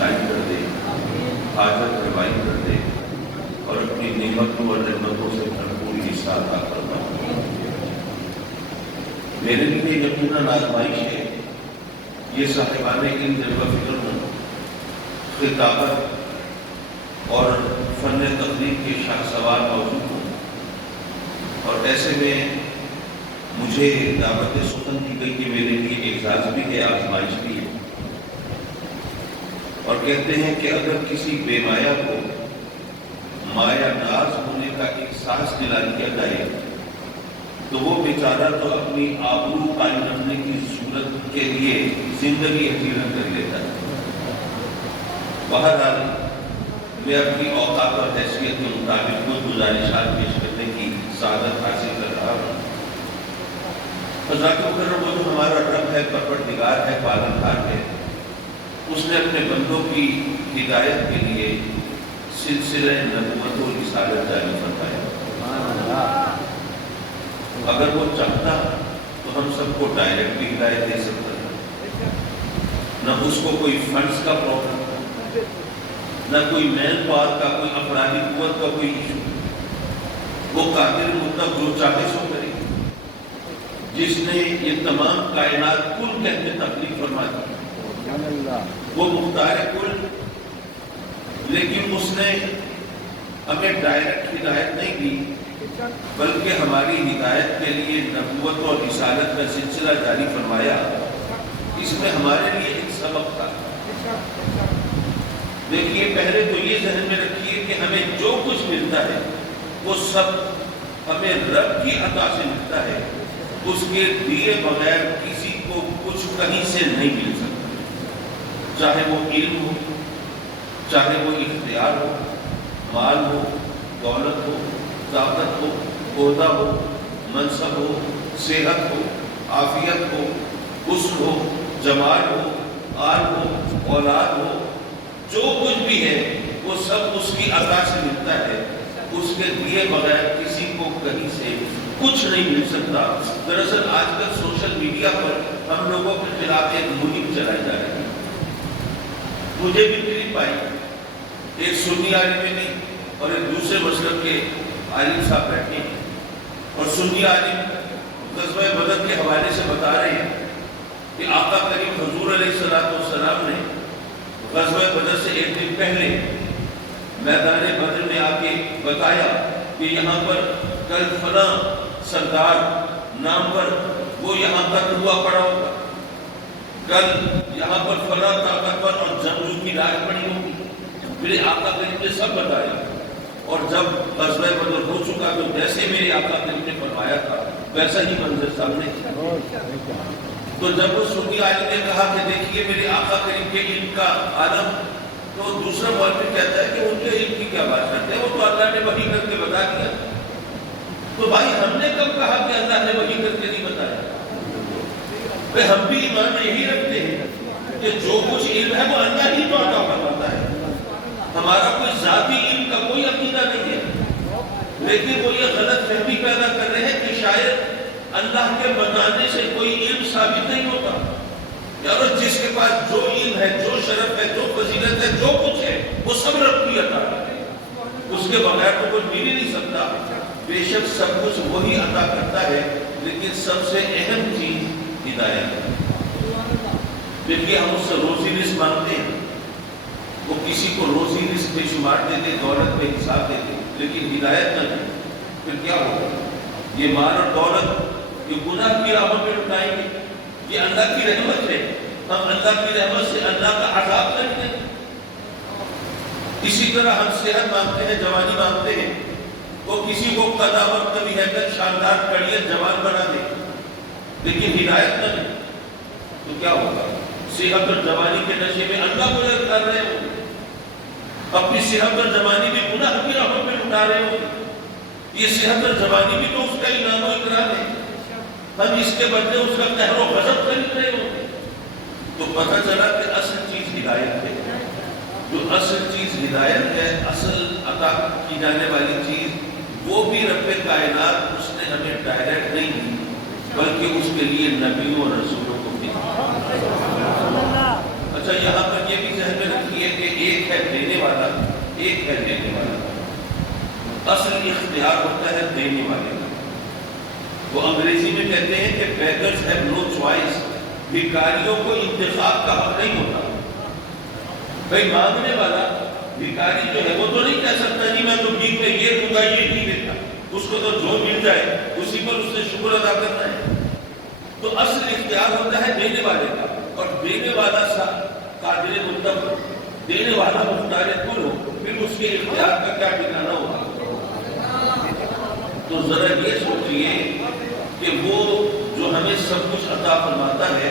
بچھائی کر دے، حاجت روائی کر دے اور اپنی نعمتوں اور رحمتوں سے بھرپور حصہ عطا فرما۔ میرے لیے یقیناً آزمائش ہے، یہ صاحبان علم جلوہ فکر ہوں، خطابت اور فن تقریر کے شاہ سوار موجود ہوں، اور ایسے میں مجھے دعوت سخن دی گئی کہ میرے لیے اعزاز بھی ہے، آزمائش بھی ہے۔ اور کہتے ہیں کہ اگر کسی بے مایا کو مایا ناز ہونے کا احساس دلا دیا جائے تو وہ بیچارہ تو اپنی آبرو قائم رکھنے کی صورت کے لیے زندگی حیران کر لیتا ہے۔ بہرحال میں اپنی اوقات اور حیثیت کے مطابق کچھ گزارشات پیش کرنے کی سعادت حاصل کر رہا ہوں۔ حضرات مکرم، وہ جو ہمارا رب ہے، پروردگار ہے، پالنہار ہے، اس نے اپنے بندوں کی ہدایت کے لیے سلسلہ نبوت و رسالت جاری فرمایا۔ اگر وہ چاہتا تو ہم سب کو ڈائریکٹ بھی ہدایت دے سکتا ہے، نہ اس کو کوئی فنڈز کا پرابلم، نہ کوئی مین پاور کا، کوئی افرادی قوت کا کوئی ایشو۔ وہ قادر مطلق جو چاہے سو کرے، جس نے یہ تمام کائنات کل کہتے تخلیق فرما دی، وہ مختار کل، لیکن اس نے ہمیں ڈائریکٹ ہدایت نہیں دی، بلکہ ہماری ہدایت کے لیے نبوت اور رسالت کا سلسلہ جاری فرمایا۔ اس میں ہمارے لیے ایک سبق تھا۔ دیکھیے، پہلے تو یہ ذہن میں رکھیے کہ ہمیں جو کچھ ملتا ہے وہ سب ہمیں رب کی عطا سے ملتا ہے، اس کے دیے بغیر کسی کو کچھ کہیں سے نہیں مل سکتا، چاہے وہ علم ہو، چاہے وہ اختیار ہو، مال ہو، دولت ہو، طاقت ہو، عہدہ ہو، منصب ہو، صحت ہو، عافیت ہو، حسن ہو، جمال ہو، آل ہو، اولاد ہو، جو کچھ بھی ہے وہ سب اس کی عطا سے ملتا ہے، اس کے دیے بغیر کسی کو کہیں سے کچھ نہیں مل سکتا۔ دراصل آج کل سوشل میڈیا پر ہم لوگوں کے خلاف ایک مہم چلائی جا رہی ہے۔ مجھے بھی کلپ آئی، ایک سنی عالم نے اور ایک دوسرے مذہب کے عالم صاحب بیٹھے ہیں، اور سنی عالم غزوہ بدر کے حوالے سے بتا رہے ہیں کہ آقا کریم حضور علیہ السلام نے غزوہ بدر سے ایک دن پہلے میدان بدر میں آ کے بتایا کہ یہاں پر کل فلاں سردار نامور وہ یہاں تک ہوا پڑا ہوگا، کل یہاں پر فلاں طاقتور اور جنگجو کی راج پڑی ہوگی۔ میرے آقا کریم نے سب بتایا، اور جب غزوہ بدر ہو چکا تو جیسے میرے آقا کریم نے فرمایا تھا ویسا ہی منظر سامنے تھا۔ تو جب وہ سنی عالم نے کہا کہ دیکھیے میرے آقا کریم کے علم کا عالم، تو دوسرا مولوی کہتا ہے کہ ان کے علم کی کیا بات کرتے ہیں، وہ تو اللہ نے وحی کر کے بتا دیا۔ تو بھائی ہم نے کب کہا کہ اللہ نے وحی کر کے نہیں بتایا؟ ہم بھی ایمان میں یہی رکھتے ہیں کہ جو کچھ علم ہے وہ اللہ ہی تو عطا فرماتا ہے، ہمارا کوئی ذاتی علم کا کوئی عقیدہ نہیں ہے۔ لیکن وہ یہ غلط فہمی پیدا کر رہے ہیں کہ شاید اللہ کے بتانے سے کوئی علم ثابت نہیں ہوتا۔ یار جس کے پاس جو علم ہے، جو شرف ہے، جو فضیلت ہے، جو کچھ ہے، وہ سب رب کی عطا ہے، اس کے بغیر تو کوئی مل ہی نہیں سکتا۔ بے شک سب کچھ وہی عطا کرتا ہے، لیکن سب سے اہم چیز ہدایت ہے۔ دیکھیے ہم اس سے روزی رزق مانگتے ہیں، وہ کسی کو روزی رزق بے شمار دیتے، دولت پہ حساب دیتے، لیکن ہدایت نہ دے، پھر کیا ہوگا؟ یہ مال اور دولت یہ گناہ کی راہوں پہ لٹائیں گے، یہ اللہ کی رحمت ہے، ہم اللہ کی رحمت سے اللہ کا عذاب کریں گے۔ اسی طرح ہم صحت مانگتے ہیں، جوانی مانگتے ہیں، وہ کسی کو قدا وقت کبھی ہے کر شاندار کڑیت جوان بنا دے، لیکن ہدایت نہ دے تو کیا ہوگا؟ صحت اور جوانی کے نشے میں اللہ کو یاد کر رہے ہو، اپنی صحت اور جوانی بھی گناہ کی راہوں پہ لٹا رہے ہو۔ یہ صحت اور جوانی بھی تو اس کا انعام و اکرام ہے، ہم اس کے بدلے اس کا قہر و غضب خرید رہے ہو۔ تو پتہ چلا کہ اصل چیز ہدایت ہے، جو اصل چیز ہدایت ہے، اصل عطا کی جانے والی چیز، وہ بھی رب کائنات اس نے ہمیں ڈائریکٹ نہیں دی، بلکہ اس کے لیے نبیوں اور رسولوں کو بھی۔ اچھا یہاں پر یہ بھی ذہن میں رکھیے اصل اختیار ہوتا ہے دینے والے کا. وہ انگریزی میں کہتے ہیں کہ beggars have no choice. بھکاریوں کو انتخاب کا حق نہیں ہوتا. بھائی مانگنے والا بھکاری جو ہے وہ تو نہیں کہہ سکتا جی میں تو بھیک میں یہ دوں گا یہ نہیں دیتا. اس کو تو جو مل جائے اسی پر اس سے شکر ادا کرنا ہے. تو اصل اختیار ہوتا ہے دینے والے کا. اور دینے والا قادر مطلق دینے والا مختار کل ہو پھر اس کے اختیار کا کیا ٹھکانا ہوگا. تو ذرا یہ سوچئے کہ وہ جو ہمیں سب کچھ عطا فرماتا ہے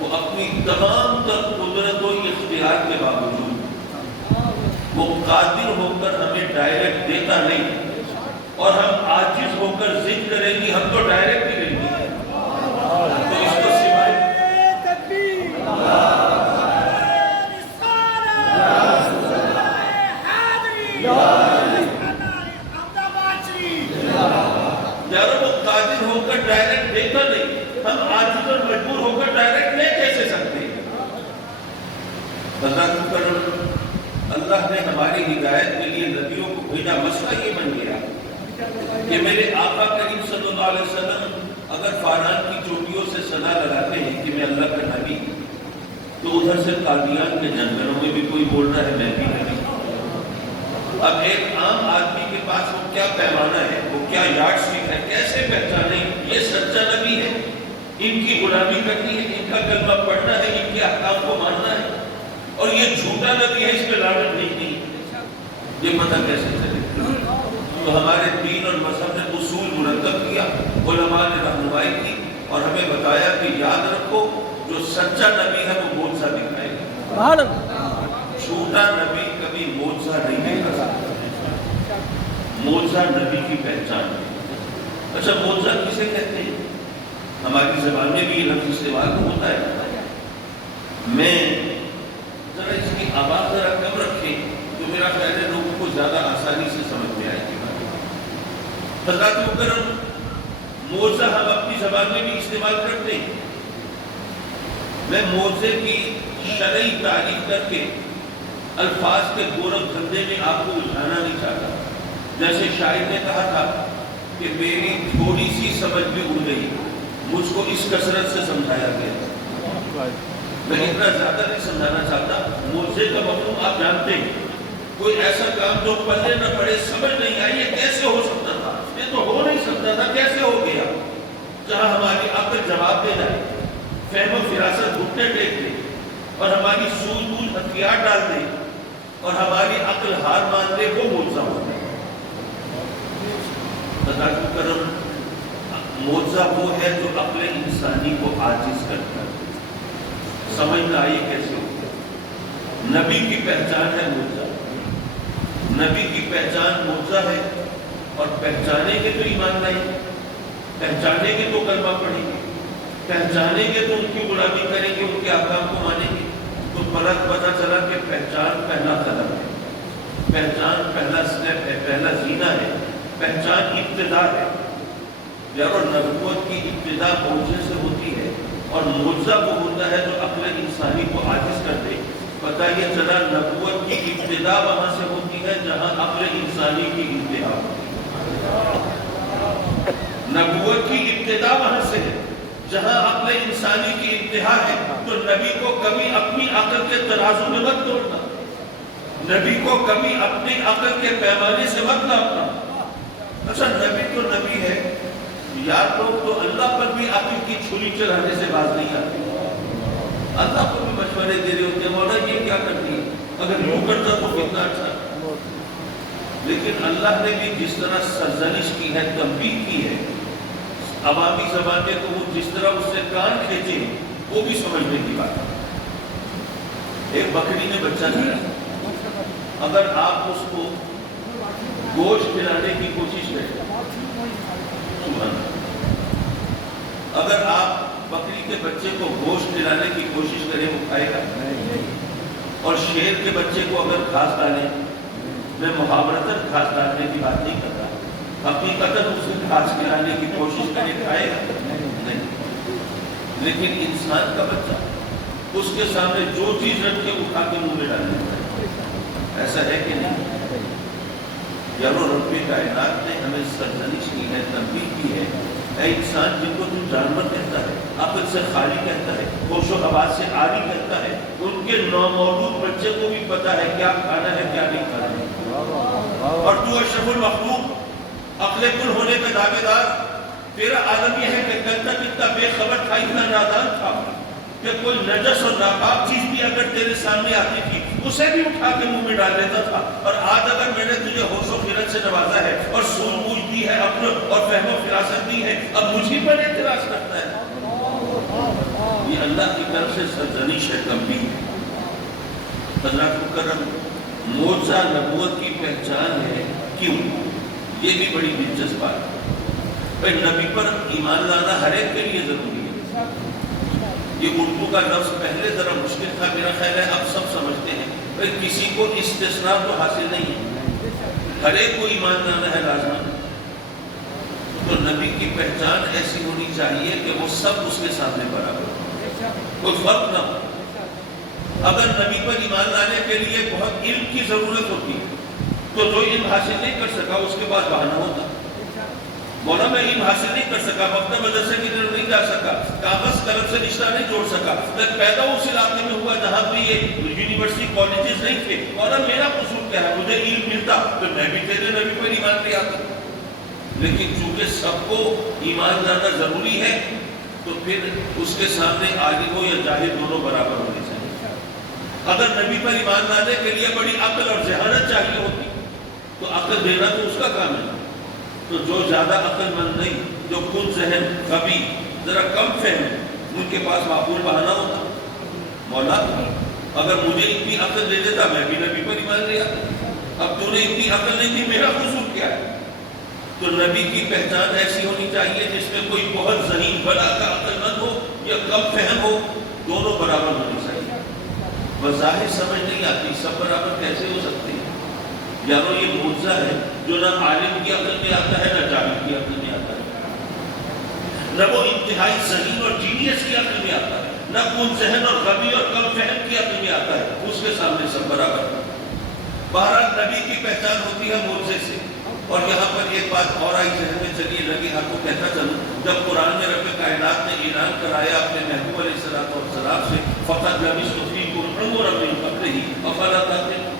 وہ اپنی تمام تر قدرت و اختیار کے باوجود وہ قادر ہو کر ہمیں ڈائریکٹ دیتا نہیں اور ہم عاجز ہو کر ضد کریں گے ہم تو ڈائریکٹ ہی لیں گے. تو اس کو سوائے یار وہ قادر ہو کر ڈائریکٹ دیتا نہیں ہم عاجز اور مجبور ہو کر ڈائریکٹ لے کیسے سکتے ہیں. اللہ نے ہماری ہدایت کے لیے نبیوں کو بھیجا. مسئلہ یہ بن گیا کہ میرے آقا کریم صلی اللہ علیہ وسلم اگر فاران کی چوٹیوں سے صدا لگاتے ہیں کہ میں اللہ کا نبی تو ادھر سے قادیان کے جنگلوں میں بھی کوئی بول رہا ہے میں بھی نبی. اب ایک عام آدمی کے پاس وہ کیا پیمانہ ہے وہ کیا یارڈ سٹک ہے کیسے پہچانے یہ سچا نبی ہے ان کی غلامی کرنی ہے ان کا کلمہ پڑھنا ہے ان کے احکام کو ماننا ہے اور یہ جھوٹا نبی ہے اس پہ لعنت نہیں یہ پتہ کیسے چلے. تو ہمارے دین اور مذہب نے اصول مرتب کیا علماء نے رہنمائی کی اور ہمیں بتایا کہ یاد رکھو جو سچا نبی ہے وہ معجزہ دکھائے گا. جھوٹا نبی کبھی معجزہ نہیں دکھا سکتا. معجزہ نبی کی پہچان ہے. اچھا معجزہ کسے کہتے ہیں؟ ہماری زبان میں بھی یہ لفظ استعمال ہوتا ہے. میں ذرا اس کی آواز ذرا کم رکھیں تو میرا خیال ہے لوگوں کو زیادہ آسانی سے سمجھ میں آئے گی. حضرات مکرم معجزہ ہم اپنی زبان میں بھی استعمال کرتے ہیں. میں معجزے کی شرعی تعریف کر کے الفاظ کے گورکھ دھندے میں آپ کو الجھانا نہیں چاہتا. جیسے شاعر نے کہا تھا کہ میری تھوڑی سی سمجھ بھی اڑ گئی مجھ کو اس کثرت سے سمجھایا گیا. میں اتنا زیادہ نہیں سمجھانا چاہتا. معجزے کا مفہوم آپ جانتے ہیں. کوئی ایسا کام جو پلے نہ پڑے سمجھ نہیں آئی یہ کیسے ہو سکتا تھا یہ تو ہو نہیں سکتا تھا کیسے ہو گیا. جہاں ہماری عقل جواب دے جائے فہم و فراست گھٹنے ٹیک دے اور ہماری سوجھ بوجھ ہتھیار ڈال دے اور ہماری عقل ہار مان دے وہ معجزہ ہوتا ہے. کرم معجزہ وہ ہے جو عقل انسانی کو عاجز کرتا ہے. سمجھنا آئیے کیسے ہوتا ہے. نبی کی پہچان ہے معجزہ. نبی کی پہچان معجزہ ہے اور پہچانیں گے تو ایمان لائیں گے پہچانیں گے تو کلمہ پڑھیں گے پہچانیں گے تو ان کی غلامی کریں گے ان کے احکام کو مانیں گے. تو فرق پتہ چلا کہ پہچان پہلا قدم ہے. پہچان پہلا سٹیپ ہے پہلا زینہ ہے. پہچان ابتدا ہے. اور نبوت کی ابتدا معجزے سے ہوتی ہے اور معجزہ وہ ہوتا ہے جو عقل انسانی کو عاجز کر دے. پتہ یہ چلا نبوت کی ابتدا وہاں سے ہوتی ہے جہاں عقل انسانی کی انتہا ہوتی ہے. نبوت کی ابتدا وہاں سے ہے جہاں عقل انسانی کی انتہا ہے. تو نبی کو کبھی اپنی عقل کے ترازو میں مت توڑنا. نبی کو کبھی اپنی عقل کے پیمانے سے مت ناپنا. اچھا نبی تو نبی ہے یار لوگ تو اللہ پر بھی عقل کی چھری چلانے سے باز نہیں آتے. اللہ کو بھی مشورے دے رہے ہوتے ہیں مولا یہ کیا کرتی ہے اگر یوں کرتا تو کتنا اچھا. لیکن اللہ نے بھی جس طرح سرزنش کی ہے تنبیہ کی ہے عوامی زبان میں تو وہ جس طرح اس سے کان کھینچے وہ بھی سمجھنے کی بات ہے. ایک بکری نے بچہ دیا اگر آپ اس کو گوشت کھلانے کی کوشش کریں اگر آپ بکری کے بچے کو گوشت کھلانے کی کوشش کریں وہ کھائے گا. اور شیر کے بچے کو اگر گھاس ڈالیں میں محاورتاً گھاس ڈالنے کی بات نہیں کرتا حقیقتاً اسے گھاس کھلانے کی کوشش کریں کھائے گا نہیں. لیکن انسان کا بچہ اس کے سامنے جو چیز رکھ کے اٹھا کے منہ میں ڈالنے ایسا ہے کہ نہیں. یارو رب کائنات نے ہمیں سرزنش کی ہے، تنبیہ کی ہے، اے انسان جن کو تم جانور کہتا ہے، عقل سے خالی کہتا ہے، ہوش و حواس سے عاری کہتا ہے، ان کے نومولود بچے کو بھی پتا ہے کیا کھانا ہے کیا نہیں کھانا ہے، اور تو اشرف المخلوق عقل کل ہونے کا دعوے دار، تیرا عالم یہ ہے کہ کل تک اتنا بے خبر تھا، اتنا نادان تھا کہ کوئی نجس اور ناپاک چیز بھی اگر تیرے سامنے آتی تھی اسے بھی اٹھا کے منہ میں ڈال دیتا تھا، اور آج اگر میں نے تجھے ہوش و خیرت سے نوازا ہے اور سوجھ بوجھ دی ہے اپنے اور فہم و فراست دی ہے، اب مجھے پر اعتراض کرتا ہے۔ یہ اللہ کی طرف سے سرزنش ہے، تنبیہ ہے۔ حضرات مکرم، معجزہ نبوت کی پہچان ہے، کیوں؟ یہ بھی بڑی دلچسپ بات ہے۔ بھائی نبی پر ایمان لانا ہر ایک کے لیے ضروری ہے۔ یہ اردو کا لفظ پہلے ذرا مشکل تھا، میرا خیال ہے اب سب سمجھتے ہیں، بھائی کسی کو استثناء تو حاصل نہیں ہے، ہر ایک کو ایمان لانا ہے لازم۔ تو نبی کی پہچان ایسی ہونی چاہیے کہ وہ سب اس کے سامنے برابر ہو، کوئی فرق نہ ہو۔ اگر نبی پر ایمان لانے کے لیے بہت علم کی ضرورت ہوتی تو جو علم حاصل نہیں کر سکا اس کے بعد بہانہ ہوتا، مولا میں علم حاصل نہیں کر سکا، مکتب مدرسے کی طرف نہیں جا سکا، کاغذ قلم سے رشتہ نہیں جوڑ سکا، میں پیدا اس علاقے میں ہوا جہاں بھی یہ یونیورسٹی کالجز نہیں تھے، مولا میرا قصور کیا ہے، مجھے علم ملتا تو میں بھی تیرے نبی پر ایمان لے آتا۔ لیکن چونکہ سب کو ایمان لانا ضروری ہے تو پھر اس کے سامنے عالم ہو یا جاہل دونوں برابر ہونے چاہیے۔ اگر نبی پر ایمان لانے کے لیے بڑی عقل اور ذہانت چاہیے ہوتی تو عقل دینا تو اس کا کام ہے، تو جو زیادہ عقل مند نہیں، جو کن ذہن، غبی، ذرا کم فہم، ان کے پاس معقول بہانہ ہوتا، مولا اگر مجھے اتنی عقل دے دیتا میں بھی نبی پر ایمان لے آتا، اب تو نے اتنی عقل نہیں دی، میرا قصور کیا ہے؟ تو نبی کی پہچان ایسی ہونی چاہیے جس میں کوئی بہت ذہین بڑا کا عقل مند ہو یا کم فہم ہو، دونوں برابر ہونی چاہیے۔ بظاہر سمجھ نہیں آتی، سب برابر کیسے ہو سکتے ہیں؟ یارو یہ معجزہ ہے جو نہ عالم کی عقل میں آتا ہے نہ جاہل کی عقل میں آتا ہے، نہ وہ انتہائی ذہین اور جینیس کی عقل میں آتا ہے، نہ کن ذہن اور غبی اور کم فہم کی عقل میں آتا ہے، اس کے سامنے سب برابر ہے۔ بہرحال نبی کی پہچان ہوتی ہے معجزے سے۔ اور یہاں پر ایک بات اور آئی ذہن میں، چلیے لگے آپ کو کہتا چلوں، جب قرآن میں رب کائنات نے اعلان کرایا اپنے محبوب علیہ السلام سے فقط لبثت فیکم عمرا من قبلہ افلا تعقلون،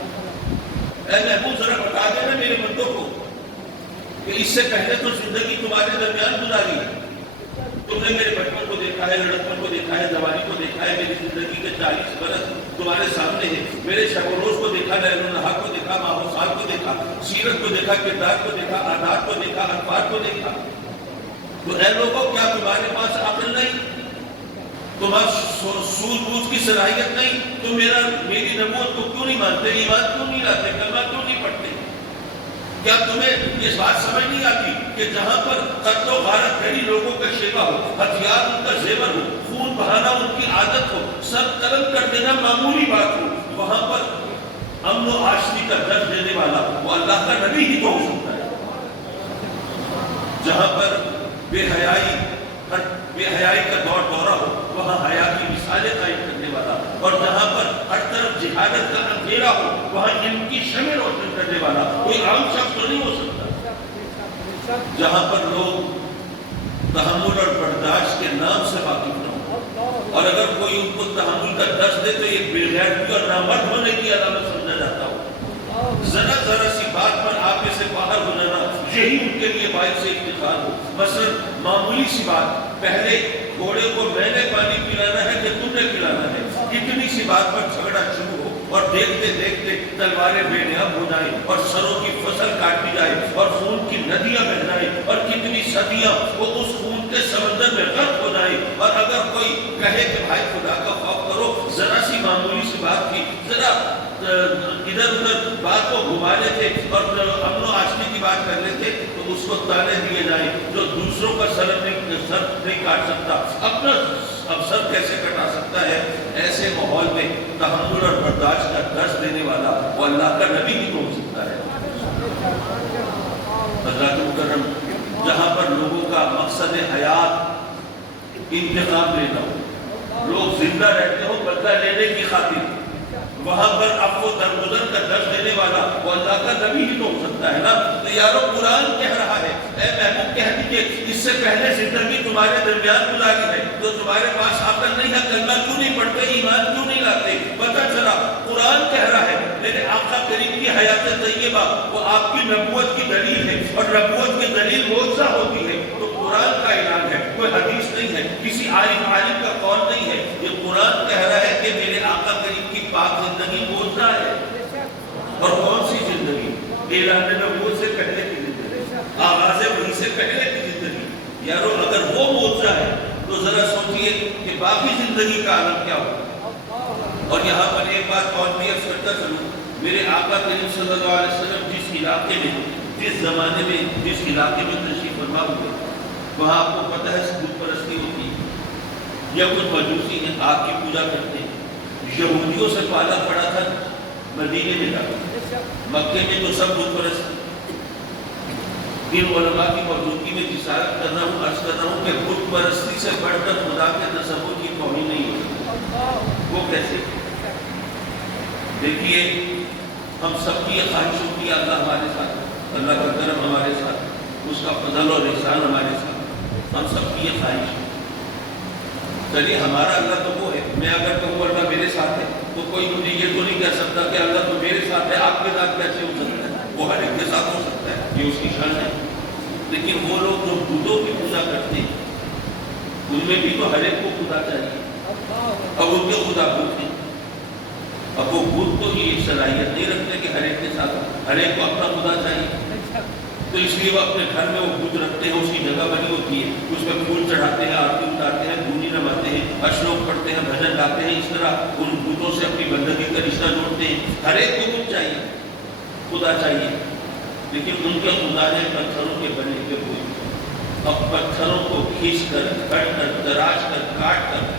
اے محبوب ذرا بتا دینا میرے بندوں کو کہ اس سے پہلے تو زندگی تمہارے درمیان گزاری ہے، تم نے میرے بچپن کو دیکھا ہے، لڑکپن کو دیکھا ہے، جوانی کو دیکھا ہے، میری زندگی کے 40 برس تمہارے سامنے ہیں، میرے شب و روز کو دیکھا، لیل و نہار کو دیکھا، ماہ و سال کو دیکھا، سیرت کو دیکھا، کردار کو دیکھا، عادات کو دیکھا، الفاظ کو دیکھا، تو اے لوگوں کیا تمہارے پاس عقل نہیں، تمہارا سوجھ بوجھ کی صلاحیت نہیں، تم میری نبوت کو کیوں نہیں مانتے، ایمان کیوں نہیں لاتے، کلمہ کیوں نہیں پڑھتے؟ کیا تمہیں یہ بات سمجھ نہیں آتی کہ جہاں پر قتل و غارت کئی لوگوں کا شیوا ہو، ہتھیار ان کا زیور ہو، خون بہانا ان کی عادت ہو، سر قلم کر دینا معمولی بات ہو، وہاں پر امن و آشتی کا درد دینے والا وہ اللہ کا نبی ہی تو ہو سکتا ہے۔ جہاں پر بے حیائی کا دور دورہ ہو وہاں حیا کی مثالیں قائم کرنے والا، اور جہاں پر ہر طرف جہالت کا اندھیرا ہو وہاں علم کی شمع روشن کرنے والا کوئی عام شخص تو نہیں ہو سکتا۔ جہاں پر لوگ تحمل اور برداشت کے نام سے واقف نہ ہو، اور اگر کوئی ان کو تحمل کا درس دے تو یہ بے غیرتی اور نامرد ہونے کی علامت سمجھا جاتا ہو، ذرا سی بات پر آپے سے باہر ہو جانا یہی ان کے لیے باعث افتخار ہو۔ مثلا معمولی سی بات، پہلے گھوڑے کو میں نے پانی پلانا ہے کہ تم نے پلانا ہے، اتنی سی بات پر جھگڑا شروع ہو اور دیکھتے دیکھتے تلواریں بے نیاب ہو جائیں اور سروں کی فصل کاٹی جائے اور خون کی ندیاں بہ جائیں اور کتنی صدیاں وہ اس خون کے سمندر میں غرق ہو جائیں، اور اگر کوئی کہے کہ بھائی خدا کا خوف کرو، ذرا سی معمولی سی بات کی، ذرا ادھر ادھر بات کو گھما لیتے اور امن و آشتی کی بات کر لیتے تو اس کو تانے دیے جائیں، جو دوسروں کا سر نہیں کاٹ سکتا اپنا اب سر کیسے کٹا سکتا ہے۔ ایسے ماحول میں تحمل اور برداشت کا درس دینے والا وہ اللہ کا نبی ہی ہو سکتا ہے۔ حضرات مکرم، جہاں پر لوگوں کا مقصد حیات انتقام لینا ہو، لوگ زندہ رہتے ہو بدلہ لینے کی خاطر، وہاں پر عفو و درگزر کا درس دینے والا وہ اللہ خدا کا نبی ہی تو ہو سکتا ہے نا. تو یارو قرآن کہہ رہا ہے اے محبوب کہہ دیجیے اس سے پہلے زندگی تمہارے درمیان گزاری ہے تو تمہارے پاس آ کر نہیں ہے, کلمہ کیوں نہیں پڑھتے, ایمان کیوں نہیں لاتے. پتہ چلا قرآن کہہ رہا ہے لیکن آقا کریم کی حیات طیبہ وہ آپ کی نبوت کی دلیل ہے, اور نبوت کی دلیل معجزہ ہوتی ہے. تو قرآن کا اعلان ہے, کوئی حدیث نہیں ہے, کسی عالم کا قول نہیں ہے. یہ قرآن کہہ رہا ہے کہ میرے آقا کریم کی پاک زندگی معجزہ ہے. اور کون سی زندگی؟ اعلان نبوت سے پہلے کی زندگی, آغاز وحی سے پہلے کی زندگی. یارو اگر وہ معجزہ ہے تو ذرا سوچئے کہ باقی زندگی کا عالم کیا ہوگا. اور یہاں پر ایک بات اور بھی عرض کرتا چلوں, میرے آقا کریم صلی اللہ علیہ وسلم جس علاقے میں, جس زمانے میں, جس علاقے میں تشریف فرما ہوئے, وہاں آپ کو پتہ ہے بت پرستی ہوتی ہے, یا کچھ مجوسی ہیں آگ کی پوجا کرتے ہیں. یہودیوں سے پالا پڑا تھا مدینے میں جا کر, مکے میں تو سب بت پرست. ان علماء کی موجودگی میں جسارت کر رہا ہوں, عرض کر رہا ہوں کہ بت پرستی سے بڑھ کر خدا کے تصور کی توہین نہیں ہو سکتی. وہ کیسے؟ دیکھیے ہم سب کی یہ خواہش ہوتی ہے اللہ ہمارے ساتھ, اللہ کا کرم ہمارے ساتھ, اس کا فضل اور احسان ہمارے ساتھ, ہم سب کی یہ خواہش ہے. چلیے ہمارا اللہ تو وہ ہے, میں اگر کہوں اللہ میرے ساتھ ہے تو کوئی مجھے یہ تو نہیں کہہ سکتا کہ اللہ تو میرے ساتھ ہے, آپ کے ساتھ کیسے ہو سکتا ہے. وہ ہر ایک کے ساتھ ہو سکتا ہے, یہ اس کی شان ہے. لیکن وہ لوگ جو بتوں کی پوجا کرتے ہیں ان میں بھی تو ہر ایک کو خدا چاہیے, اب ان کے خدا بت ہیں. اب وہ بت تو یہ صلاحیت نہیں رکھتے کہ ہر ایک کے ساتھ, ہر ایک کو اپنا خدا چاہیے. تو اس لیے وہ اپنے گھر میں وہ بت رکھتے ہیں, اس کی جگہ بنی ہوتی ہے, اس میں پھول چڑھاتے ہیں, آرتی اتارتے ہیں, گونی نواتے ہیں, اشلوک پڑھتے ہیں, بھجن گاتے ہیں. اس طرح ان بتوں سے اپنی بندگی کا رشتہ جوڑتے ہیں. ہر ایک کو بت چاہیے, خدا چاہیے. لیکن ان کے خدا ہیں پتھروں کے بنے ہوئے ہوئے. اب پتھروں کو کھینچ کر, کٹ کر, تراش کر, کاٹ کر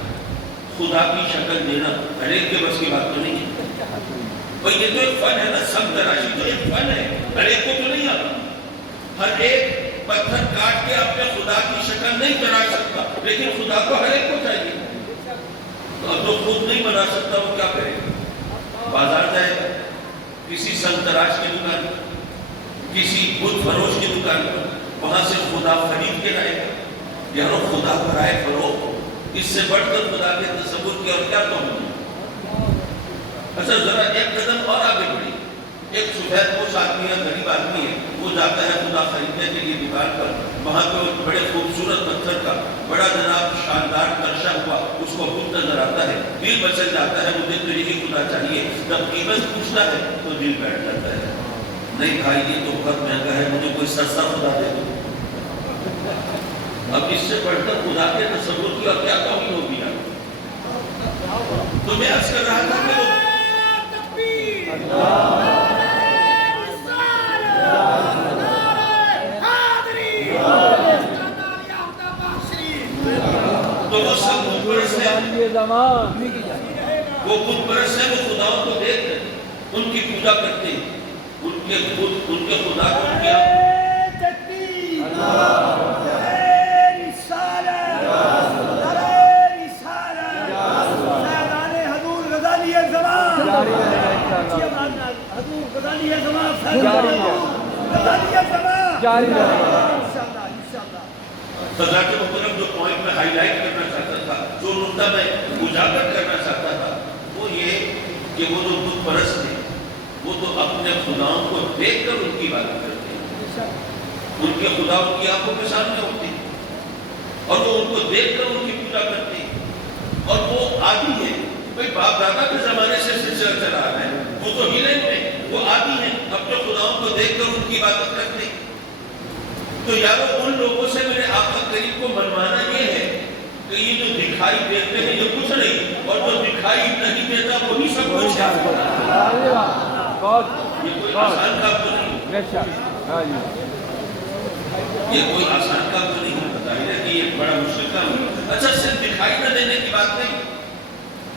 خدا کی شکل دینا ہر ایک کے بس کی بات تو نہیں ہے. اور یہ تو ایک فن ہے نا, سب تراشی تو ایک فن ہے, ہر ایک کو تو نہیں آتا. ہر ایک پتھر کاٹ کے اپنے خدا کی شکل نہیں بنا سکتا, لیکن خدا کو ہر ایک کو چاہیے. تو اب جو خود نہیں بنا سکتا وہ کیا کرے گا؟ بازار جائے گا, کسی سنگ تراش کی دکان پر, کسی بت فروش کی دکان پر, وہاں سے خدا خرید کے لائے گا. یارو خدا برائے فروخت, اس سے بڑھ کر خدا کے تصور کی اور کیا تو ہوگی. اچھا ذرا ایک قدم اور آگے بڑھی. ایک سفید پوش آدمی ہے, غریب آدمی ہے, وہ جاتا ہے خدا خریدنے کے لیے دکان پر. وہاں پہ ایک بڑے خوبصورت پتھر کا بڑا جناب شاندار نقشہ ہوا اس کو بت نظر آتا ہے, دل مچل جاتا ہے, مجھے تو یہی خدا چاہیے. جب قیمت پوچھتا ہے تو دل بیٹھ جاتا ہے, نہیں بھائی یہ تو بہت مہنگا ہے, مجھے کوئی سستا خدا دے دو. اب اس سے بڑھ کر خدا کے تصور کی اور کیا توہین ہوگی. تو میں عرض کر رہا تھا کہ تو وہ سب بت پرست ہیں, وہ بت پرست ہیں, وہ خداؤں کو دیکھ کر ان کی پوجا کرتے ہیں. ان کے بت, ان کے خدا کو ان کی سزا کے مطلب جو پوائنٹ میں ہائی لائٹ کرنا چاہتا تھا, جو نقطہ میں اجاگر کرنا چاہتا تھا, وہ یہ کہ وہ جو بت پرست ہیں وہ تو اپنے خداؤں کو دیکھ کر ان کی عبادت کرتے ہیں. ان کے خدا ان کی آنکھوں کے سامنے ہوتے ہیں اور وہ ان کو دیکھ کر ان کی پوجا کرتے ہیں. اور وہ عادی ہیں, بھائی باپ دادا کے زمانے سے سلسلہ چلا رہا ہے, وہ تو ہی نہیں, وہ عادی ہیں اپنے خداؤں کو دیکھ کر ان کی عبادت کرتے ہیں. تو یارو ان لوگوں سے میرے آقا کریم کو منوانا یہ ہے کہ یہ جو دکھائی دیتے ہیں یہ کچھ نہیں, اور جو دکھائی نہیں دیتا وہی سب کچھ ہے. یہ کوئی آسان کام تو نہیں, یہ کوئی آسان کام تو نہیں, بتائیے کہ یہ بڑا مشکل کام ہے. اچھا صرف دکھائی نہ دینے کی بات نہیں,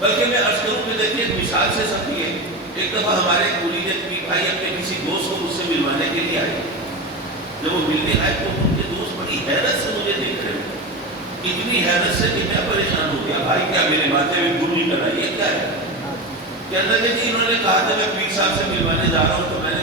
بلکہ میں عرض کروں کہ دیکھیے ایک مثال سے سمجھیے. ایک دفعہ ہمارے کولیجیٹ پیر بھائی اپنے کسی دوست کو مجھ سے ملوانے کے لیے آئے. جب وہ ملنے آئے تو ان کے دوست بڑی حیرت سے مجھے دیکھ رہے تھے, اتنی حیرت سے کہ میں پریشان ہو گیا. بھائی کیا میرے ماتھے میں گل نکل آئی ہے, کیا ہے؟ کہتا ہے کہ انہوں نے کہا تھا میں پیر صاحب سے ملوانے جا رہا ہوں, تو میں نے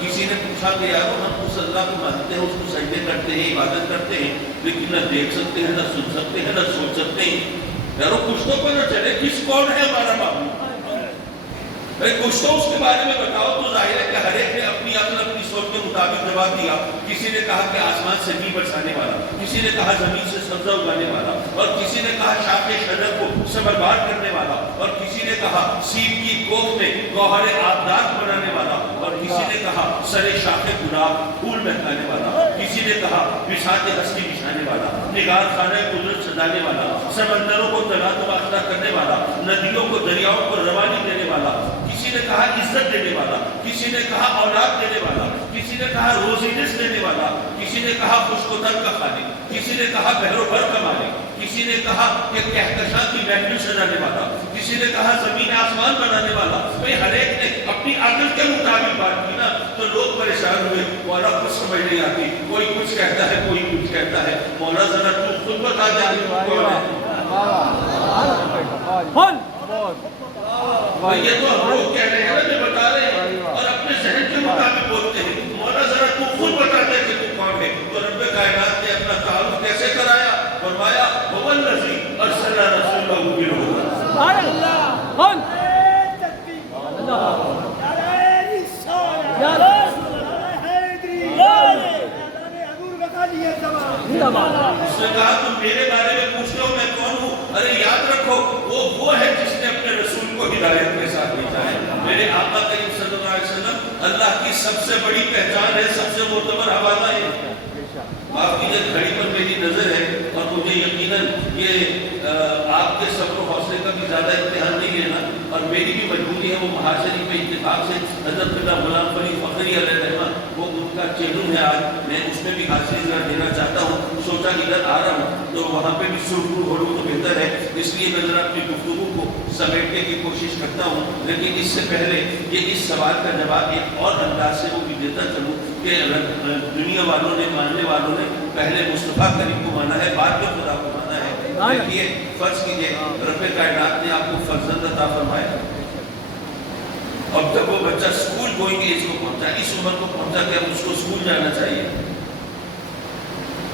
کسی نے پوچھا کہ یارو ہم اس اللہ کو مانتے ہیں، اس کو سجدے کرتے ہیں، عبادت کرتے ہیں، لیکن نہ دیکھ سکتے ہیں، نہ سن سکتے ہیں، نہ سوچ سکتے ہیں، یارو کچھ تو پتہ چلے کس کون ہے ہمارا معبود؟ بھائی کچھ تو اس کے بارے میں بتاؤ۔ تو ظاہر ہے کہ ہر ایک نے اپنی عقل اپنی سوچ کے مطابق جواب دیا۔ کسی نے کہا کہ آسمان سے بھی برسانے والا، کسی نے کہا زمین سے سبزہ اگانے والا، اور کسی نے کہا شاخ شجر کو سمربار کرنے والا، اور کسی نے کہا سیب کی کوکھ میں گوہر آبدار بنانے والا، اور کسی نے کہا سر شاخ گلاب پھول مہکانے والا، کسی نے کہا بساط ہستی بچھانے والا، نگار خانہ قدرت سجانے والا، سمندروں کو تلا تباشرہ کرنے والا، ندیوں کو دریاؤں کو روانی دینے والا، کسی نے کہا عزت دینے والا، کسی نے کہا اولاد دینے والا، کسی نے کہا روزی رزق دینے والا، کسی نے کہا خشک و تر کا خالق، کسی نے کہا بحر و بر کا مالک، کسی نے کہا کہ کہکشاں کی محفل سجانے والا، کسی نے کہا زمین آسمان بنانے والا۔ بھئی ہر ایک نے اپنی عقل کے مطابق بات کی نا، تو لوگ پریشان ہوئے، مولا کچھ سمجھ نہیں آتی، کوئی کچھ کہتا ہے، کوئی کچھ کہتا ہے۔ مولا ذرا تو خود بتا دے کون ہے؟ یہ تو ہم لوگ کہہ رہے ہیں نا، جو بتا رہے ہیں اور اپنے ذہن کے مطابق بولتے ہیں۔ مولا ذرا تو خود بتا دے کہ تو کون ہے؟ تو رب کائنات نے اپنا تعارف کیسے کرایا؟ فرمایا هو الذی ارسل رسولہ بالہدی۔ سبحان اللہ، اس نے کہا تم میرے بارے میں پوچھتے ہو میں کون ہوں؟ ارے یاد رکھو وہ ہے جس نے اپنے رسول کو ہدایت کے ساتھ بھیجا ہے۔ میرے آقا کریم صلی اللہ علیہ وسلم اللہ کی سب سے بڑی پہچان ہے، سب سے معتبر حوالہ ہے۔ آپ کی جب گھڑی پر میری نظر ہے، اور مجھے یقیناً یہ آپ کے صبر و حوصلے کا بھی زیادہ امتحان نہیں لینا، اور میری بھی مجبوری ہے، وہ محاصری پہ اتفاق سے حضرت پتا غلام فرید فخری علیہ الرحمہ وہ ان کا چیلنج ہے آج، میں اس میں بھی حاضری ذرا دینا چاہتا ہوں۔ سوچا ادھر آ رہا ہوں تو وہاں پہ بھی سرخرو ہو لوں تو بہتر ہے، اس لیے میں ذرا اپنی گفتگو کو سمیٹنے کی کوشش کرتا ہوں۔ لیکن اس سے پہلے یہ اس سوال کا جواب ایک اور انداز سے وہ بھی دیتا چلوں کہ دنیا والوں نے، ماننے والوں نے پہلے مصطفیٰ کریم کو مانا ہے، بعد میں خدا کو مانا ہے۔ دیکھیے فرض کیجئے رب کائنات نے آپ کو فرزند عطا فرمایا، اب تک وہ بچہ اسکول گوئنگ ایج کو پہنچا، اس عمر کو پہنچا کہ اب اس کو اسکول جانا چاہیے،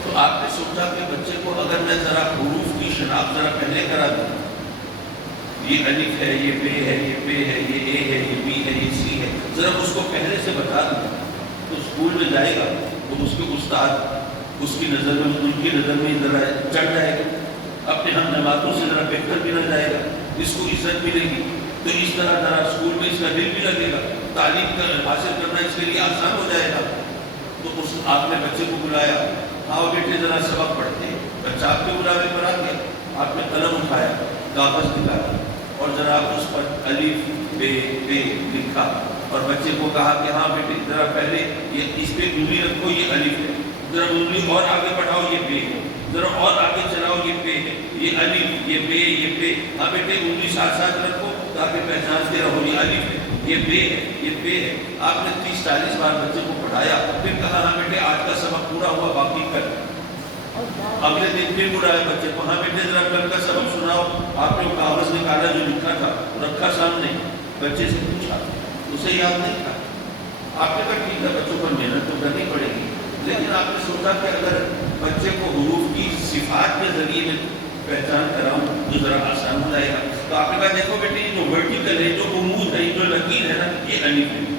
تو آپ نے سوچا کہ بچے کو اگر میں ذرا حروف کی شناخت ذرا پہلے کرا دوں، یہ الف ہے، یہ بے ہے، یہ بے ہے، یہ اے ہے، یہ بی ہے، یہ سی ہے، ذرا اس کو پہلے سے بتا دوں تو اسکول میں جائے گا تو اس کے استاد اس کی نظر میں، ان کی نظر میں ذرا چڑھ جائے گا، اپنے ہم جماعتوں سے ذرا بہتر بھی نہ جائے گا، اس کو عزت ملے گی، تو اس طرح ذرا اسکول میں اس کا دل بھی لگے گا، تعلیم حاصل کرنا اس کے لیے آسان ہو جائے گا۔ تو اس آپ نے بچے کو بلایا، آؤ بیٹے ذرا سبق پڑھتے ہیں، بچہ آپ کے بلاوے پر آ گیا، آپ نے قلم اٹھایا، کاغذ نکالا اور ذرا اس پر الف بے بے لکھا، اور بچے کو کہا کہ ہاں بیٹے ذرا پہلے یہ اس پہ انگلی رکھو، یہ الف ہے، ذرا انگلی اور آگے بڑھاؤ، یہ بے ہے، ذرا اور آگے چلاؤ، یہ بے ہے، یہ الف، یہ بے، یہ بے، ہاں بیٹے انگلی ساتھ ساتھ رکھو تاکہ پہچانتے رہو، یہ الف ہے، یہ بے ہے، یہ بے ہے۔ آپ نے 30-40 بار بچے کو پڑھایا، پھر کہا ہاں بیٹے آج کا سبق پورا ہوا، باقی کل۔ اگلے دن پھر بلایا بچے کو، ہاں بیٹے ذرا کل کا سبق سناؤ، آپ نے وہ کاغذ نکالا جو لکھا تھا رکھا سامنے، بچے سے پوچھا، اسے یاد نہیں تھا۔ آپ نے کہا ٹھیک ہے بچوں پر محنت تو کرنی پڑے گی، لیکن آپ نے سوچا کہ اگر بچے کو حروف کی صفات کے ذریعے میں پہچان کراؤں تو ذرا آسان ہو جائے گا۔ تو آپ نے کہا دیکھو بیٹے یہ جو ورٹیکل ہے، جو عمود ہے، جو لکیر ہے نا، یہ الف ہے۔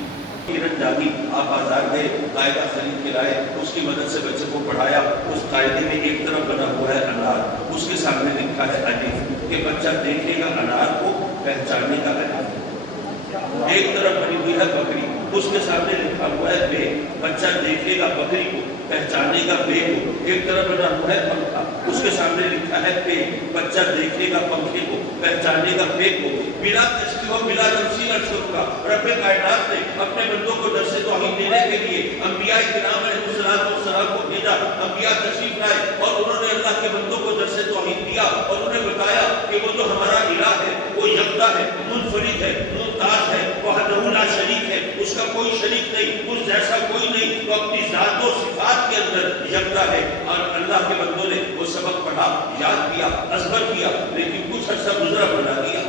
کرن جاگی، آپ بازار گئے، قاعدہ خرید کے لائے، اس کی مدد سے بچے کو پڑھایا، اس قاعدے میں ایک طرف بنا ہوا ہے انار، اس کے سامنے لکھا ہے الف، کہ بچہ دیکھے گا انار کو، پہچاننے کا الف۔ ایک طرف بنی ہوئی ہے بکری، اس کے سامنے لکھا ہوا ہے بے، بچہ دیکھے گا بکری کو، پہچانے گا بے کو۔ ایک طرف بنا ہوا ہے پنکھا، اس کے سامنے لکھا ہے پے، بچہ دیکھے گا پنکھے کو، پہچانے گا پے کو۔ بلا تشبیہ و بلا تمثیل اشرف کا رب کائنات نے اپنے بندوں کو درس توحید دینے کے لیے انبیاء کرام علیہ السلام کو بھیجا، انبیاء تشریف لائے اور انہوں نے اللہ کے بندوں کو درس توحید دیا اور انہیں بتایا کہ وہ جو ہمارا الہ ہے وہ یکتا ہے، منفرد ہے، ممتاز ہے، وحدہ لا شریک ہے، اس کا کوئی شریک نہیں، اس جیسا کوئی نہیں، وہ اپنی ذات و صفات کے اندر یکتا ہے۔ اور اللہ کے بندوں نے وہ سبق پڑھا، یاد کیا، ازبر کیا، لیکن کچھ عرصہ گزرا بنا دیا۔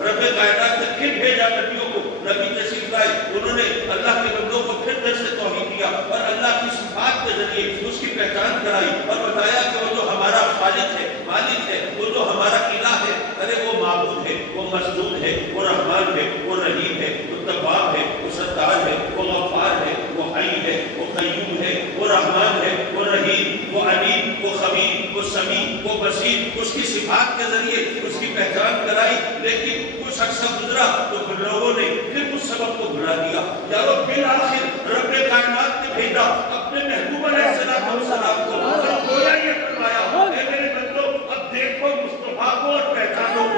رب کائنات نے پھر بھیجا نبیوں کو، نبی تشریف لائے، انہوں نے اللہ کے بندوں کو پھر در سے توحید دیا اور اللہ کی صفات کے ذریعے اس کی پہچان کرائی اور بتایا کہ وہ جو ہمارا خالق ہے، مالک ہے، وہ جو ہمارا الہ ہے، ارے وہ معبود ہے، وہ مسجود ہے، وہ رحمان ہے، وہ رحیم ہے، وہ تواب ہے، وہ ستار ہے، وہ غفار ہے، وہ حی ہے، وہ قیوم ہے، وہ رحمان ہے، وہ رحیم، وہ علیم، وہ خبیر، وہ سمیع، وہ بصیر، اس کی صفات کے ذریعے اس کی پہچان کرائی۔ لیکن کچھ عرصہ گزرا تو لوگوں نے پھر اس سبب کو بھلا دیا۔ یارو بالآخر رب کائنات نے بھیجا اپنے محبوب علیہ السلام کو اور گویا یہ فرمایا، اے میرے بندو اب دیکھو مصطفیٰ کو اور پہچانو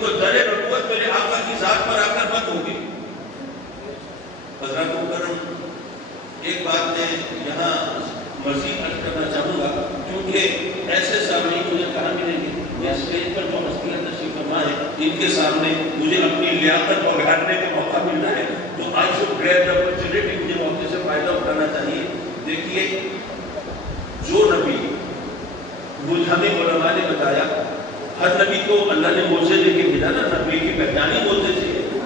تو در نبوت میرے آقا کی ذات پر آ کر بند ہو گئی۔ حضرات مکرم، ایک بات میں یہاں مزید عرض کرنا چاہوں گا، کیونکہ ایسے سامنے مجھے کہاں ملیں گے، یہ اسٹیج پر جو ہستیاں تشریف فرما ہے ان کے سامنے مجھے اپنی لیاقت بگاڑنے کا موقع ملتا ہے، تو آج شوڈ گریب دی اپرچونٹی، مجھے موقع سے فائدہ اٹھانا چاہیے۔ دیکھیے، جو نبی مجھے ہمیں علماء نے بتایا، ہر نبی کو اللہ نے موجزے دے کے بھیجا نا، نبی کی پہچان ہی موجزے سے ہے۔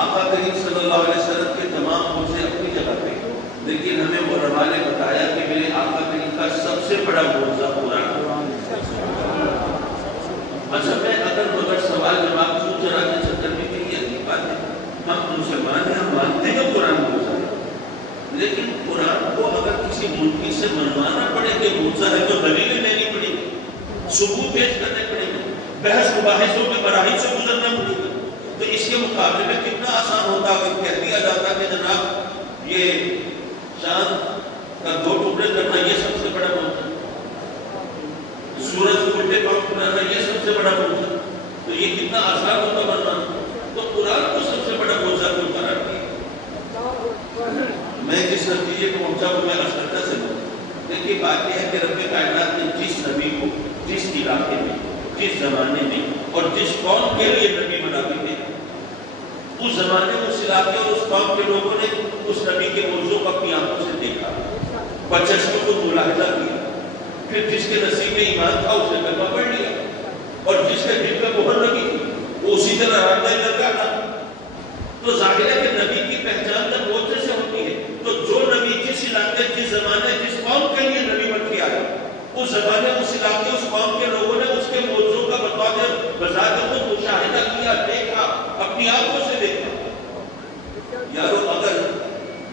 آقا کریم صلی اللہ علیہ وسلم کے تمام موجزے اپنی جگہ پہ، لیکن ہمیں علماء نے بتایا کہ میرے آقا کریم کا سب سے بڑا موجزہ قرآن۔ اچھا، میں اگر سوال جواب کیوں چرا کے چکر میں کہ یہ عجیب بات ہے، ہم مسلمان ہیں، ہم مانتے ہیں قرآن موجزہ ہے، لیکن قرآن کو اگر کسی ملکی سے منوانا پڑے کہ موجزہ ہے تو دلیلیں دینی پڑے گی، ثبوت پیش کرنے پڑے گی، بحث مباحثوں کے مراحل سے گزرنا پڑے گا۔ تو اس کے مقابلے میں کتنا آسان ہوتا اگر کہہ دیا جاتا کہ جناب یہ چاند کا 2 ٹکڑے کرنا یہ سب سے بڑا موجزہ، سورج کو الٹے پاؤں کرنا یہ سب سے بڑا موجزہ، تو یہ کتنا آسان ہوتا بنانا۔ تو قرآن کو سب سے بڑا موجزہ کو قرار دیا۔ میں جس نتیجے کو پہنچا وہ میں عرض کرتا چلوں۔ دیکھیے، بات یہ ہے کہ رب کائنات نے جس نبی کو جس علاقے میں، جس زمانے میں اور جس قوم کے لیے نبی بنا دیتے، اس زمانے میں اس علاقے اور اس قوم کے لوگوں نے اس نبی کے موضوع کو اپنی آنکھوں سے دیکھا، بچشموں کو ملاحظہ کیا، پھر جس کے نصیب میں ایمان تھا اس نے کلمہ پڑھ لیا، اور جس کے دل میں مہر لگی تھی وہ اسی طرح رابطہ لگا تھا۔ تو ظاہر ہے کہ نبی کی پہچان جب موجزے سے ہوتی ہے، تو جو نبی جس علاقے، جس زمانے، جس قوم کے لیے نبی بن کے آیا، اس زمانے، اس علاقے، اس قوم کے لوگوں نے اس کے موضوع کا بذات خود مشاہدہ کیا، دیکھا، اپنی آنکھوں سے دیکھا۔ یارو، اگر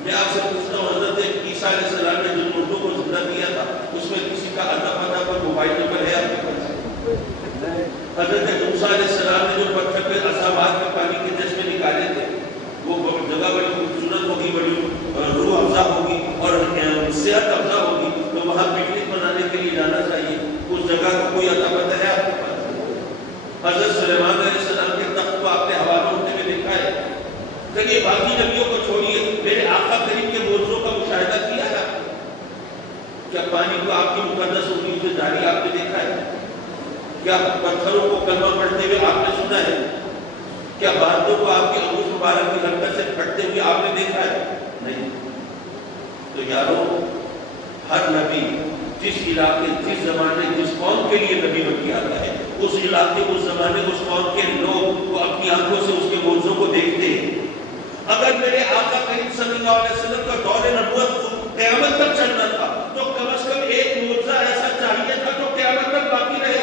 میں آپ سے پوچھتا ہوں، حضرت عیسیٰ علیہ السلام نے جن مردوں کو زندہ کیا تھا اس میں کسی کا اتا پتہ پر موبائل نمبر ہے آپ کے پاس؟ حضرت موسیٰ علیہ السلام نے جو پتھر پہ عصابات میں پانی کے چشمے نکالے تھے، وہ جگہ بڑی خوبصورت ہوگی، بڑی روح افزا ہوگی اور صحت افزا ہوگی، تو وہاں پکنک منانے کے لیے جانا چاہیے، اس جگہ کا کوئی اتا پتہ ہے آپ کے پاس؟ حضرت سلیمان علیہ السلام کے تخت کو آپ نے حوالہ ہوتے ہوئے دیکھا ہے؟ چلیے، باقی نبیوں کو چھوڑیے، میرے آقا کریم کے موضوع کا مشاہدہ کیا ہے؟ کیا پانی کو آپ کی مقدس انگلیوں سے جاری آپ نے دیکھا ہے؟ کیا پتھروں کو کلمہ پڑھتے ہوئے آپ نے سنا ہے؟ کیا باتوں کو آپ کے انگوش مبارک کی حرکت سے پھٹتے ہوئے آپ نے دیکھا ہے؟ نہیں۔ تو یارو، ہر نبی جس علاقے، جس زمانے، جس قوم کے لیے نبی بن کے آتا ہے، اس علاقے، اس زمانے، اس قوم کے لوگ وہ اپنی آنکھوں سے اس کے موضوع کو دیکھتے ہیں۔ اگر میرے آقا کریم صلی اللہ علیہ وسلم کا دور نبوت قیامت تک چلنا تھا تو کم از کم ایک معجزہ ایسا چاہیے تھا جو قیامت تک باقی رہے،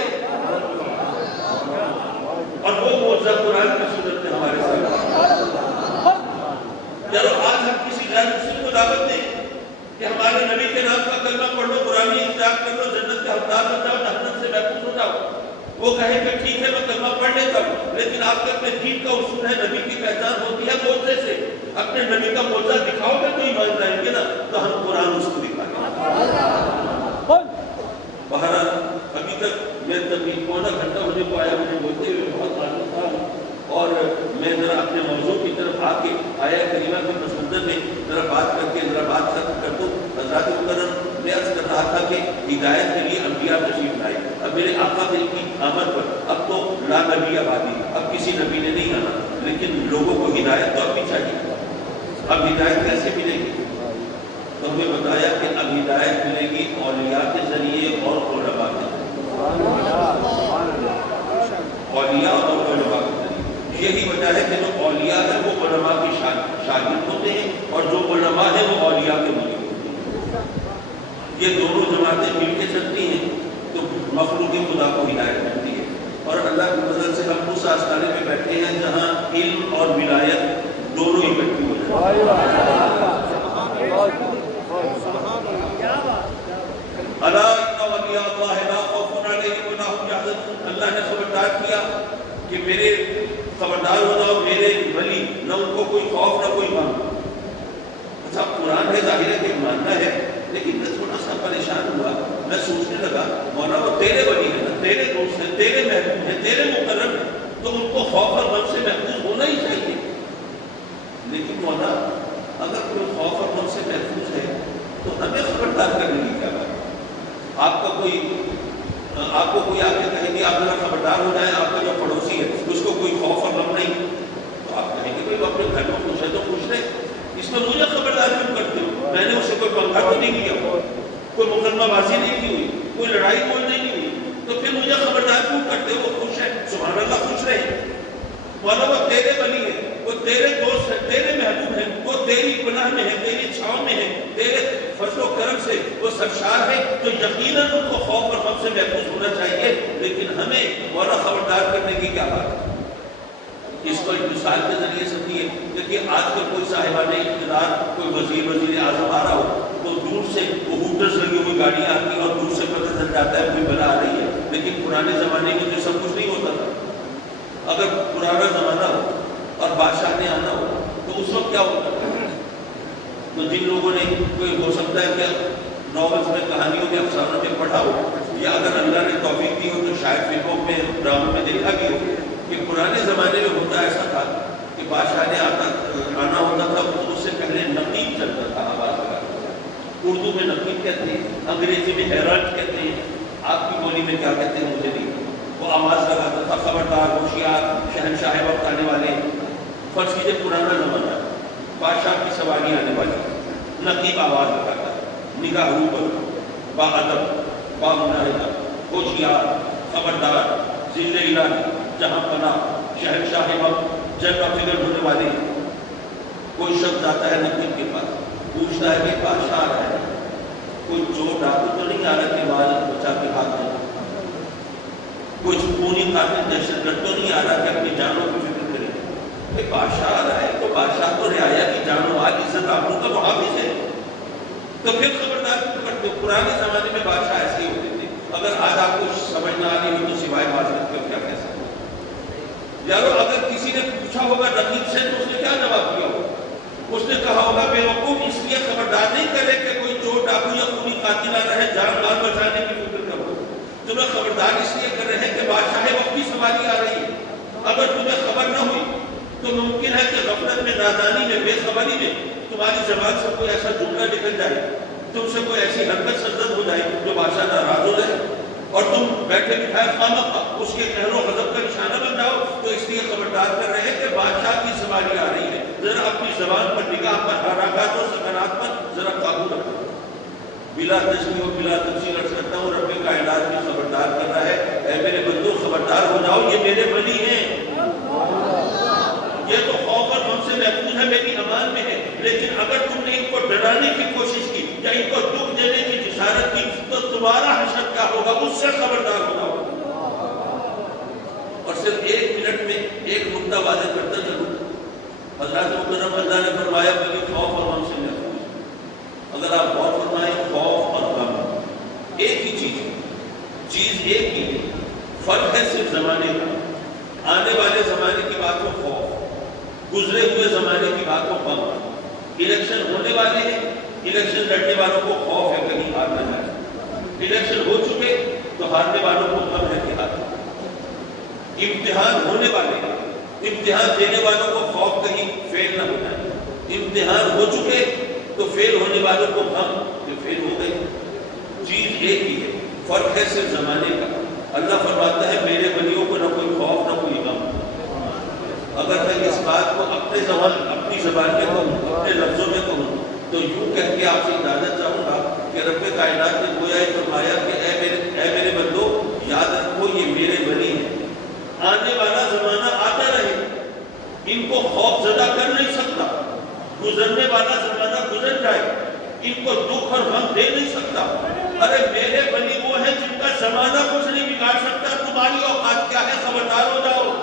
اور وہ معجزہ قرآن کی صورت میں ہمارے ساتھ۔ چلو، آج ہم کسی غیر مسلم کو دعوت دیں کہ ہمارے نبی کے نام کا کلمہ پڑھ لو، قرآن اختیار کر لو، جنت کے حقدار بن جاؤ، جہنم سے محفوظ ہو جاؤ، وہ کہے کہ ٹھیک ہے میں کلمہ پڑھ لیتا ہوں، لیکن آپ کے اپنے دین کا اصول ہے، نبی کی پہچان ہوتی ہے معجزے سے، اپنے نبی کا معجزہ دکھاؤ گے تو ایمان لائیں گے نا، تو ہم قرآن اس کو دکھائیں گے۔ بہرحال ابھی تک میں تقریباً پونا گھنٹہ ہونے کو آیا، مجھے بولتے ہوئے بہت معلوم تھا، اور میں ذرا اپنے موضوع کی طرف آ کے آیا کریمہ کے پس منظر میں ذرا بات کر کے ذرا بات ختم کر دو. حضرات مکرم نے عرض کر رہا تھا کہ ہدایت کے لیے انبیاء تشریف لائے. اب میرے آقا دل کی آمد پر اب تو لا نبی آبادی, اب کسی نبی نے نہیں آنا, لیکن لوگوں کو ہدایت تو اب بھی چاہیے. اب ہدایت کیسے ملے گی؟ تو ہمیں بتایا کہ اب ہدایت ملے گی اولیاء کے ذریعے اور علماء کے ذریعے. اولیاء اور علماء کے ذریعے. یہی وجہ ہے کہ جو اولیاء ہیں وہ علماء کے شاگرد ہوتے ہیں, اور جو علماء ہیں وہ اولیاء کے مرید ہوتے ہیں. یہ دونوں جماعتیں مل کے چلتی ہیں تو مخلوق خدا کو ہدایت ملتی ہے. اور اللہ کی فضل سے ہم اس آستانے میں بیٹھے ہیں جہاں علم اور ولایت دونوں اکٹھی ہو جائیں. الا ان اولیاء اللہ لا خوف علیہم ولا هم يحزنون. اللہ نے خبردار کیا کہ میرے خبردار ہو جاؤ, میرے ولی نہ ان کو کوئی خوف نہ کوئی غم. اچھا قرآن ہے, ظاہر ہے کہ ماننا ہے, لیکن میں تھوڑا سا پریشان ہوا. میں سوچنے لگا مولا وہ تیرے ولی ہیں نا, تیرے دوست ہیں, تیرے محبوب ہیں, تیرے مقرب ہیں, تو ان کو خوف اور غم سے محفوظ ہونا ہی چاہیے. لیکن مولا اگر کوئی خوف اور غم سے محفوظ ہے تو ہمیں خبردار کرنے کی کیا بات؟ آپ کو کوئی آ کے کہے کہ آپ ذرا خبردار ہو جائیں, آپ کا جو پڑوسی ہے اس کو کوئی خوف اور غم نہیں, تو آپ کہیں گے بھائی وہ اپنے گھر میں خوش ہے تو خوش رہے, اس میں مجھے خبردار کیوں کرتے ہو؟ میں نے اسے کوئی پنکھا تو نہیں کیا, کوئی مقدمہ بازی نہیں کی ہوئی, کوئی لڑائی کوئی نہیں ہوئی, تو پھر مجھے خبردار کیوں کرتے ہو؟ وہ خوش ہے, سبحان اللہ, خوش رہے. مولا وہ تیرے ولی ہے, وہ تیرے دوست ہے, تیرے محبوب ہیں, وہ تیری پناہ میں ہے, تیری چھاؤں میں ہے, تیرے فضل و کرم سے وہ سرشار ہے, تو یقیناً ان کو خوف اور غم سے محفوظ ہونا چاہیے. لیکن ہمیں مولا خبردار کرنے کی کیا بات ہے؟ اس کو ایک مثال کے ذریعے سمجھیے. دیکھیے آج کل کوئی صاحبان اقتدار, کوئی وزیر اعظم آ رہا ہو تو دور سے وہ ہوٹرز لگی ہوئی گاڑیاں آتی ہیں اور دور سے پتہ چل جاتا ہے کوئی بلا آ رہی ہے. لیکن پرانے زمانے میں تو سب کچھ نہیں ہوتا تھا. اگر پرانا زمانہ ہو اور بادشاہ نے آنا ہو تو اس وقت کیا ہوتا ہے؟ تو جن لوگوں نے کوئی ہو سکتا ہے کہ ناولز میں, کہانیوں میں, افسانوں میں پڑھا ہو, یا اگر اللہ نے توفیق دی ہو تو شاید فلموں میں, ڈراموں میں دیکھا بھی ہو کہ پرانے زمانے میں ہوتا ایسا تھا کہ بادشاہ نے آنا ہوتا تھا تو اس سے پہلے نقیب چلتا تھا, آواز لگا. اردو میں نقیب کہتے ہیں, انگریزی میں ہیرالڈ کہتے ہیں, آپ کی بولی میں کیا کہتے ہیں مجھے نہیں. وہ آواز لگاتا تھا, خبردار, ہوشیار, شہنشاہ وقت آنے والے. فرض کیجیے پرانا زمانہ, بادشاہ کی سواری آنے والی, نقیب آواز لگاتا ہے, نگاہ روبر, باادب, بامناہدہ, ہوشیار, خبردار, ذل الہی, جہاں پناہ, شہنشاہ وقت, جلوہ فکر ہونے والے. کوئی شخص آتا ہے نقیب کے پاس, پوچھتا ہے کہ بادشاہ آ رہا ہے, کوئی چور ڈاکو تو نہیں آ رہا کہ مال بچا کے بھاگ جائے, کوئی خونی قاتل دہشت گرد تو نہیں آ رہا کہ اپنی جانوں کی فکر کرے. کہ بادشاہ آ رہا ہے تو بادشاہ تو رعایا کی جان و مال, عزت آبرو کا محافظ ہے, تو پھر خبردار کرتے. پرانے زمانے میں بادشاہ ایسے ہی ہوتے تھے. اگر آج آپ کو سمجھ نہ آ رہی ہو تو سوائے معذرت کے کیا کہہ سکتے ہیں یارو؟ اگر کسی نے پوچھا ہوگا نقیب سے تو اس نے کیا جواب دیا ہوگا؟ اس نے کہا ہوگا بے وقوف اس لیے خبردار نہیں کرے کہ کوئی چور ڈاکو یا خونی قاتل نہ رہے, جان مال بچانے کی فکر کرو. تمہیں خبردار اس لیے کر رہے ہیں کہ بادشاہ وقت کی سواری آ رہی ہے. اگر تمہیں خبر نہ ہوئی تو ممکن ہے کہ غفلت میں, نادانی میں, بے خبری میں تمہاری زبان سے کوئی ایسا جملہ نکل جائے, تم سے کوئی ایسی حرکت سرزد ہو جائے جو بادشاہ ناراض ہو جائے, اور تم بیٹھے بٹھائے خامخواہ اس کے قہر و غضب کا نشانہ بن جاؤ. تو اس لیے خبردار کر رہے ہیں کہ بادشاہ کی سواری آ رہی ہے, ذرا اپنی زبان پر, نگاہ پر, حرکات و سکنات پر ذرا قابو رکھو. بلا تشریح و بلا تفصیل عرض کرتا ہوں, رب کائنات بھی خبردار کر رہا ہے, اے میرے بندو خبردار ہو جاؤ, یہ میرے ولی ہیں, یہ تو خوف اور غم سے محفوظ ہے, میری امان میں ہے. لیکن اگر تم نے ان کو ڈرانے کی کوشش کی یا ان کو دکھ دینے کی جسارت کی تو تمہارا حشر کیا ہوگا, اس سے خبردار ہو جاؤ. اور صرف 1 منٹ میں ایک نقطہ واضح کرتا چلوں. حضرات محترم, اللہ نے فرمایا کہ خوف اور غم سے محفوظ. اگر آپ غور فرمائیں, خوف اور غم ایک ہی چیز ایک ہی ہے, فرق ہے صرف زمانے کا. آنے والے زمانے کی بات ہو خوف, گزرے ہوئے زمانے کی بات ہو غم. الیکشن ہونے والے ہیں, الیکشن لڑنے والوں کو خوف ہے کہیں ہار نہ جائے. الیکشن ہو چکے تو ہارنے والوں کو غم ہے کہ ہار. امتحان ہونے والے ہیں, امتحان دینے والوں کو خوف کہیں فیل نہ ہو جائے. امتحان ہو چکے تو فیل ہونے والوں کو غم کہ فیل ہو گئے. چیز ایک ہی ہے، فرق ہے صرف زمانے کا. اللہ فرماتا ہے میرے بندیوں کو نہ کوئی خوف نہ کوئی غم. اگر میں اس بات کو اپنی زبان میں کہوں، اپنے لفظوں میں کہوں تو یوں کہہ کے آپ سے اجازت چاہوں گا کہ رب کائنات نے گویا یہ فرمایا کہ اے میرے بندو یاد رکھو یہ میرے بنی ہیں. آنے والا زمانہ آتا رہے، ان کو خوف زدہ کر نہیں سکتا. گزرنے والا زمانہ گزر جائے، ان کو دکھ اور غم دے نہیں سکتا. ارے میرے بنی وہ ہیں جن کا زمانہ کچھ نہیں بگاڑ سکتا. تمہاری اوقات کیا ہے؟ خبردار ہو جاؤ.